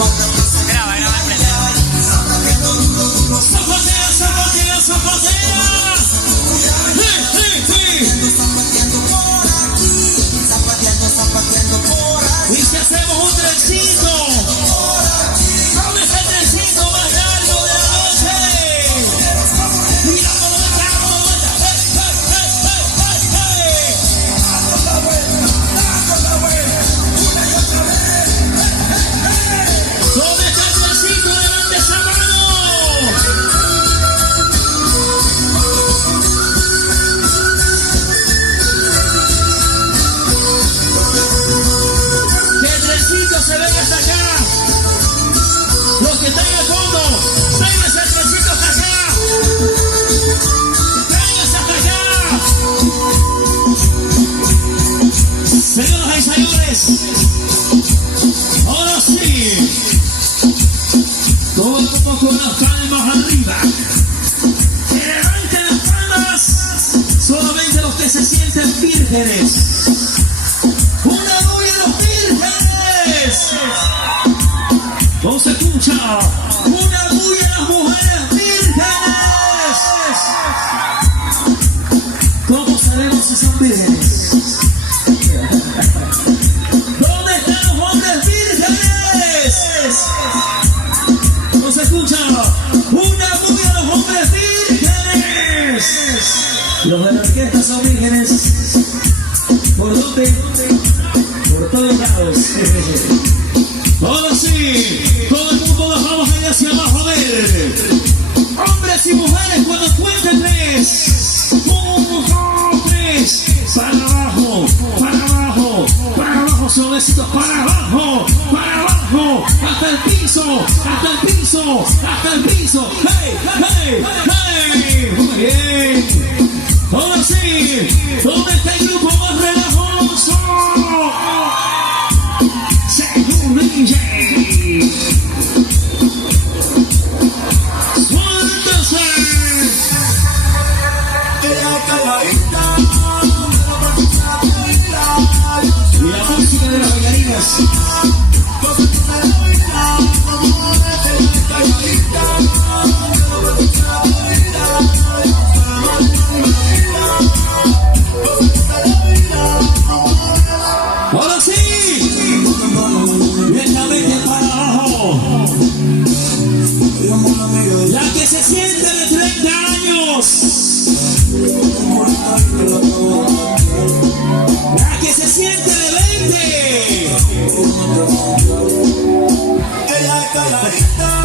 Graba, graba, zapatea, zapatea, zapatea. Y si hacemos un trencito, ¿dónde está el trencito más largo de la noche? Mirándolo de carro, ¿dónde está el trencito? Levante esa mano. Se ven hasta acá. Los que están al fondo, tráiganse el trencito hasta acá. Tráiganse hasta acá. Señoras y señores, ahora sí, todo el mundo con las palmas arriba. Que levanten las palmas solamente los que se sienten vírgenes. Una bulla a los vírgenes. No se escucha. Una bulla a las mujeres vírgenes. ¿Cómo sabemos si son vírgenes? ¿Dónde están los hombres vírgenes? No se escucha. Una bulla a los hombres vírgenes. Los de la orquesta son vírgenes. ¿Por dónde? Por todos lados. Ahora sí, todo el mundo nos vamos a ir hacia abajo. A ver, hombres y mujeres, cuando cuenten tres. 1, 2, 3. Para abajo, para abajo, para abajo, suavecito, para abajo, hasta el piso, hasta el piso, hasta el piso. ¡Hey, hey, hey! Muy bien. Ahora sí, ¿dónde está el grupo más relajoso? Según DJ. Suéltese. Y la música de las bailarinas. Ahora sí, lentamente para abajo. La que se siente de 30 años. La que se siente de 20. Ella es calladita.